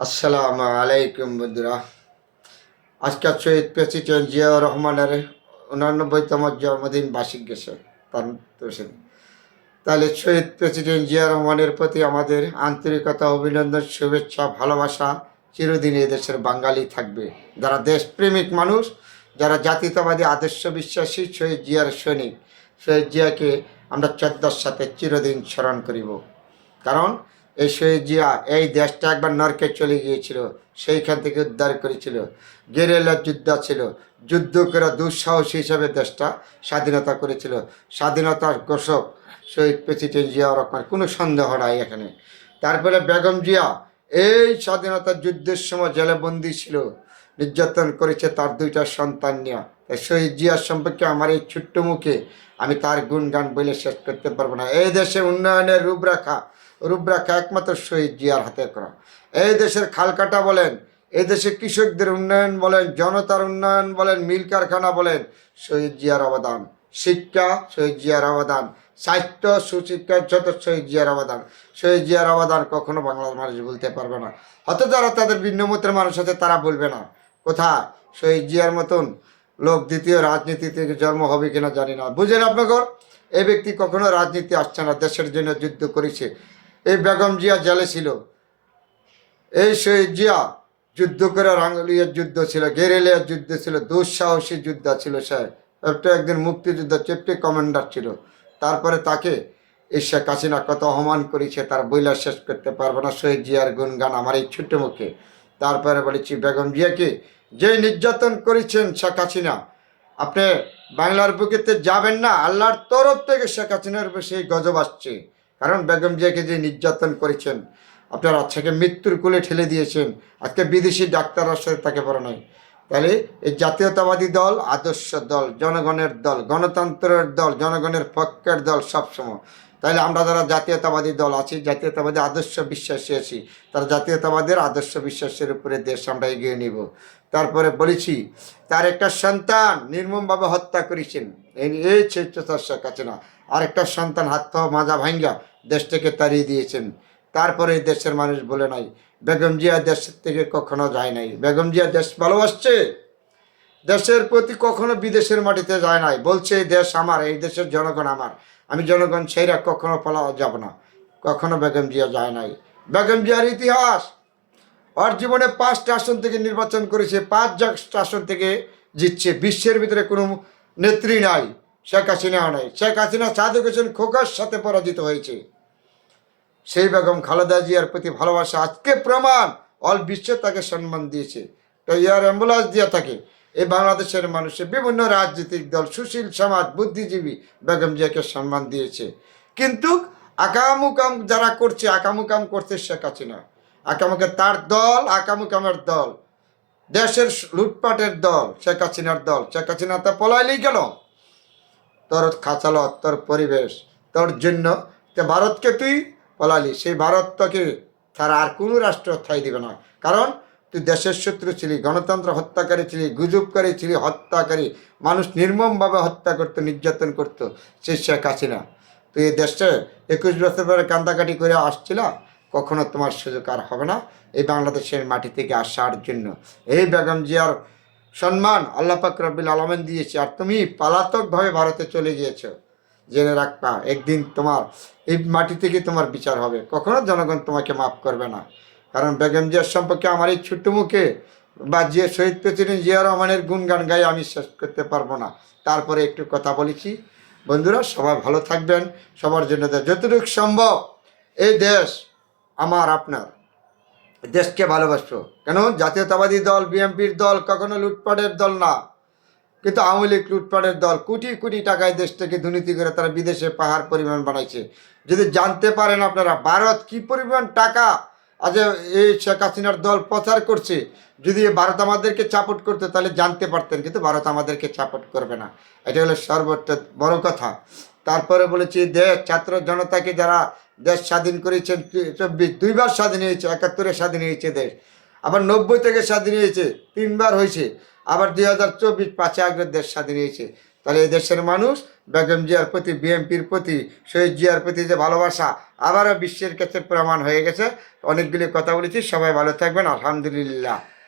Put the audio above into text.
আসসালামু আলাইকুম বন্ধুরা। আজকে শহীদ প্রেসিডেন্ট জিয়াউর রহমানের 89তম জন্মদিন বার্ষিক গেছে তার সেদিন। তাহলে শহীদ প্রেসিডেন্ট জিয়া রহমানের প্রতি আমাদের আন্তরিকতা, অভিনন্দন, শুভেচ্ছা, ভালোবাসা চিরদিন এই দেশের বাঙালি থাকবে। যারা দেশপ্রেমিক মানুষ, যারা জাতীয়তাবাদী আদর্শ বিশ্বাসী, শহীদ জিয়ার সৈনিক, শহীদ জিয়াকে আমরা শ্রদ্ধার সাথে চিরদিন স্মরণ করিব। কারণ এই শহীদ জিয়া এই দেশটা একবার নরকে চলে গিয়েছিল, সেইখান থেকে উদ্ধার করেছিল। গেরিলা যুদ্ধ ছিল, যুদ্ধ করে দুঃসাহসী হিসাবে দেশটা স্বাধীনতা করেছিল। স্বাধীনতার ঘোষক শহীদ প্রেসিডেন্ট জিয়াউর রহমান, কোনো সন্দেহ নাই এখানে। তারপরে বেগম জিয়া এই স্বাধীনতা যুদ্ধের সময় জেলে বন্দি ছিল, নির্যাতন করেছে তার দুইটা সন্তান নিয়ে। তাই শহীদ জিয়ার সম্পর্কে আমার এই ছোট্ট মুখে আমি তার গুণগান বলে শেষ করতে পারবো না। এই দেশে উন্নয়নের রূপরেখা একমাত্র শহীদ জিয়ার হাতে করা। এই দেশের খালকাটা বলেন, এই দেশে কৃষকদের উন্নয়ন বলেন, জনতার উন্নয়ন বলেন, মিল কারখানা বলেন, শহীদ জিয়ার অবদান। শিক্ষা, শহীদ জিয়ার অবদান। স্বাস্থ্য, সুশিক্ষা, যত শহীদ জিয়ার অবদান। শহীদ জিয়ার অবদান কখনো বাংলার মানুষ বলতে পারবে না। হয়তো যারা তাদের ভিন্নমতের মানুষ আছে তারা বলবে না। কোথায় শহীদ জিয়ার মতন লোক দ্বিতীয় রাজনীতি থেকে জন্ম হবে কিনা জানি না। বুঝেন আপনাকে, এই ব্যক্তি কখনো রাজনীতি আসছে না, দেশের জন্য যুদ্ধ করেছে। এই বেগম জিয়া জেলে ছিল, এই শহীদ জিয়া যুদ্ধ করে রাঙ্গুলিয়ার যুদ্ধ ছিল, গেরিলিয়ার যুদ্ধ ছিল, দুঃসাহসী যুদ্ধ ছিল। সে একটা একদিন মুক্তিযুদ্ধ চেপ্টি কমান্ডার ছিল। তারপরে তাকে এই শেখ হাসিনা কত অপমান করেছে তার বইলা শেষ করতে পারবো না। শহীদ জিয়ার গুণগান আমার এই ছোট্ট মুখে। তারপরে বলেছি বেগম জিয়াকে যে নির্যাতন করেছেন শেখ হাসিনা, আপনি বাংলার বুকেতে যাবেন না, আল্লাহর তরফ থেকে শেখ হাসিনার বেশি গজব আসছে। কারণ বেগম জিয়াকে যে নির্যাতন করেছেন, আপনারা আজকে মৃত্যুর কোলে ঠেলে দিয়েছেন। আজকে বিদেশি ডাক্তাররা সাথে তাকে পড়া নাই। তাহলে এই জাতীয়তাবাদী দল আদর্শ দল, জনগণের দল, গণতন্ত্রের দল, জনগণের পক্ষের দল সবসময়। তাহলে আমরা যারা জাতীয়তাবাদী দল আছি, জাতীয়তাবাদী আদর্শ বিশ্বাসী আছি, তারা জাতীয়তাবাদের আদর্শ বিশ্বাসের উপরে দেশ আমরা এগিয়ে নিব। তারপরে বলেছি তার একটা সন্তান নির্মমভাবে হত্যা করেছেন এই স্বেচ্ছাচার শেখ হাসিনা। আরেকটা সন্তান হাত পা মাজা ভাঙ্গা দেশ থেকে তাড়িয়ে দিয়েছেন। তারপরে দেশের মানুষ বলে নাই বেগম জিয়া দেশ থেকে কখনো যায় নাই। বেগম জিয়া দেশ ভালোবাসছে, দেশের প্রতি কখনো বিদেশের মাটিতে যায় নাই। বলছে এই দেশ আমার, এই দেশের জনগণ আমার, আমি জনগণ সেইরা কখনো পালা যাব না। কখনো বেগম জিয়া যায় নাই। বেগম জিয়ার ইতিহাস, ওর জীবনে 5টা আসন থেকে নির্বাচন করেছে, 5টা আসন থেকে জিতছে। বিশ্বের ভিতরে কোনো নেত্রী নাই, শেখ হাসিনাও নাই। শেখ হাসিনা সাদেক হোসেন খোকার সাথে পরাজিত হয়েছে। সেই বেগম খালেদা জিয়ার প্রতি ভালোবাসা আজকে প্রমাণ, অল বিশ্ব তাকে সম্মান দিয়েছে। তো এয়ার অ্যাম্বুলেন্স দিয়ে থাকে এই বাংলাদেশের মানুষের বিভিন্ন রাজনৈতিক দল, সুশীল সমাজ, বুদ্ধিজীবী বেগম জিয়াকে সম্মান দিয়েছে। কিন্তু আকামুকাম যারা করছে, আকামুকাম করছে শেখ হাসিনা। আকামুকে তার দল, আকামুকামের দল, দেশের লুটপাটের দল, শেখ হাসিনার দল। শেখ হাসিনা তা পলাইলেই গেল, তোর খাঁচালত, তোর পরিবেশ, তোর জন্য ভারতকে তুই পলালি। সেই ভারত তোকে তারা আর কোনো রাষ্ট্র ঠাঁই দিবে না। কারণ তুই দেশের শত্রু ছিলি, গণতন্ত্র হত্যাকারী ছিলি, গুজবকারী ছিলি, হত্যাকারী। মানুষ নির্মমভাবে হত্যা করতো, নির্যাতন করতো সেই শেখ হাসিনা। তুই এই দেশে 21 বছর পরে কান্দাকাটি করে আসছিল, কখনো তোমার সুযোগ আর হবে না এই বাংলাদেশের মাটি থেকে আসার জন্য। এই বেগম জিয়ার সম্মান আল্লাহ পাক রব্বুল আলামিন দিয়েছে, আর তুমি পলাতকভাবে ভারতে চলে গিয়েছো। জেনে রাখবা একদিন তোমার এই মাটি থেকে তোমার বিচার হবে, কখনো জনগণ তোমাকে মাফ করবে না। কারণ বেগম জিয়ার সম্পর্কে আমার এই ছোট্ট মুখে বা যে শহীদ প্রেসিডেন্ট জিয়া রহমানের গুণগান গাই আমি শেষ করতে পারবো না। তারপরে একটু কথা বলেছি। বন্ধুরা সবাই ভালো থাকবেন, সবার জন্য যতটুকু সম্ভব এই দেশ আমার আপনার, দেশকে ভালোবাসো। কেন জাতীয়তাবাদী দল, বিএনপির দল কখনো লুটপাটের দল না, কিন্তু আওয়ামী লীগ লুটপাটের দল। কোটি কোটি টাকায় দেশ থেকে দুর্নীতি করে তারা বিদেশে পাহাড় পরিমাণ বানাইছে। যদি জানতে পারেন আপনারা ভারত কি পরিমাণ টাকা আজ এই শেখ হাসিনার দল প্রচার করছে, যদি ভারত আমাদেরকে সাপোর্ট করতো তাহলে জানতে পারতেন। কিন্তু ভারত আমাদেরকে সাপোর্ট করবে না, এটা হলো সর্বোচ্চ বড় কথা। তারপরে বলেছি দেশ ছাত্র জনতাকে যারা দেশ স্বাধীন করেছেন, 2বার স্বাধীন হয়েছে, 71-এ স্বাধীন হয়েছে দেশ, আবার 90 থেকে স্বাধীন হয়েছে, 3বার হয়েছে, আবার 2024 5 আগস্ট দেশ স্বাধীন হয়েছে। তাহলে এই দেশের মানুষ বেগম জিয়ার প্রতি, বিএনপির প্রতি, শহীদ জিয়ার প্রতি যে ভালোবাসা আবারও বিশ্বের কাছে প্রমাণ হয়ে গেছে। অনেকগুলি কথা বলেছি, সবাই ভালো থাকবেন, আলহামদুলিল্লাহ।